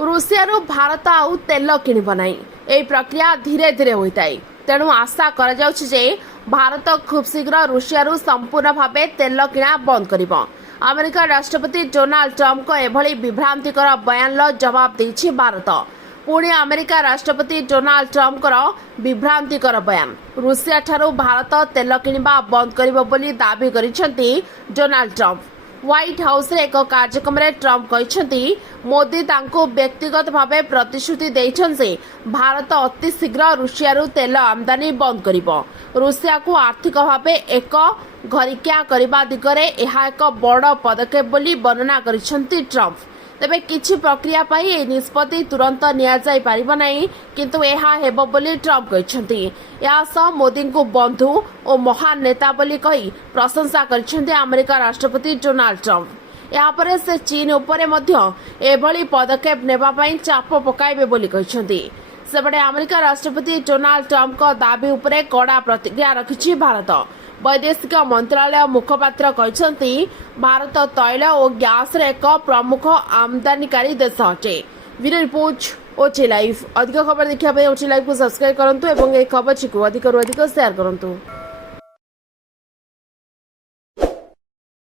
ରୁଷିଆରୁ ଭାରତ ଆଉ ତେଲ କିଣିବ ନାହିଁ। ଏହି ପ୍ରକ୍ରିୟା ଧୀରେ ଧୀରେ ହୋଇଥାଏ। ତେଣୁ ଆଶା କରାଯାଉଛି ଯେ ଭାରତ ଖୁବ୍ ଶୀଘ୍ର ରୁଷିଆରୁ ସମ୍ପୂର୍ଣ୍ଣ ଭାବେ ତେଲ କିଣା ବନ୍ଦ କରିବ। ଆମେରିକା ରାଷ୍ଟ୍ରପତି ଡୋନାଲ୍ଡ ଟ୍ରମ୍ପଙ୍କ ଏଭଳି ବିଭ୍ରାନ୍ତିକର ବୟାନର ଜବାବ ଦେଇଛି ଭାରତ। ପୁଣି ଆମେରିକା ରାଷ୍ଟ୍ରପତି ଡୋନାଲ୍ଡ ଟ୍ରମ୍ପଙ୍କର ବିଭ୍ରାନ୍ତିକର ବୟାନ। ରୁଷିଆଠାରୁ ଭାରତ ତେଲ କିଣିବା ବନ୍ଦ କରିବ ବୋଲି ଦାବି କରିଛନ୍ତି ଡୋନାଲ୍ଡ ଟ୍ରମ୍ପ। ହ୍ୱାଇଟ୍ ହାଉସ୍ରେ ଏକ କାର୍ଯ୍ୟକ୍ରମରେ ଟ୍ରମ୍ପ କହିଛନ୍ତି ମୋଦି ତାଙ୍କୁ ବ୍ୟକ୍ତିଗତ ଭାବେ ପ୍ରତିଶ୍ରୁତି ଦେଇଛନ୍ତି ଯେ ଭାରତ ଅତି ଶୀଘ୍ର ରୁଷିଆରୁ ତେଲ ଆମଦାନୀ ବନ୍ଦ କରିବ। ରୁଷିଆକୁ ଆର୍ଥିକ ଭାବେ ଏକ ଘରିକିଆ କରିବା ଦିଗରେ ଏହା ଏକ ବଡ଼ ପଦକ୍ଷେପ ବୋଲି ବର୍ଣ୍ଣନା କରିଛନ୍ତି ଟ୍ରମ୍ପ। ତେବେ କିଛି ପ୍ରକ୍ରିୟା ପାଇଁ ଏହି ନିଷ୍ପତ୍ତି ତୁରନ୍ତ ନିଆଯାଇପାରିବ ନାହିଁ, କିନ୍ତୁ ଏହା ହେବ ବୋଲି ଟ୍ରମ୍ପ କହିଛନ୍ତି। ଏହା ସହ ମୋଦିଙ୍କୁ ବନ୍ଧୁ ଓ ମହାନ ନେତା ବୋଲି କହି ପ୍ରଶଂସା କରିଛନ୍ତି ଆମେରିକା ରାଷ୍ଟ୍ରପତି ଡୋନାଲ୍ଡ ଟ୍ରମ୍ପ। ଏହାପରେ ସେ ଚୀନ ଉପରେ ମଧ୍ୟ ଏଭଳି ପଦକ୍ଷେପ ନେବା ପାଇଁ ଚାପ ପକାଇବେ ବୋଲି କହିଛନ୍ତି। ସେପଟେ ଆମେରିକା ରାଷ୍ଟ୍ରପତି ଡୋନାଲ୍ଡ ଟ୍ରମ୍ପଙ୍କ ଦାବି ଉପରେ କଡ଼ା ପ୍ରତିକ୍ରିୟା ରଖିଛି ଭାରତ। ବୈଦେଶିକ ମନ୍ତ୍ରଣାଳୟ ମୁଖପାତ୍ର କହିଛନ୍ତି ଭାରତ ତୈଳ ଓ ଗ୍ୟାସର ଏକ ପ୍ରମୁଖ ଆମଦାନୀକାରୀ ଦେଶ ଅଟେ। Bureau report OT live. ଅଧିକ ଖବର ଦେଖିବା ପାଇଁ OT ଲାଇଭ୍କୁ ସବସ୍କ୍ରାଇବ୍ କରନ୍ତୁ ଏବଂ ଏହି ଖବରଟିକୁ ଅଧିକରୁ ଅଧିକ ସେୟାର କରନ୍ତୁ।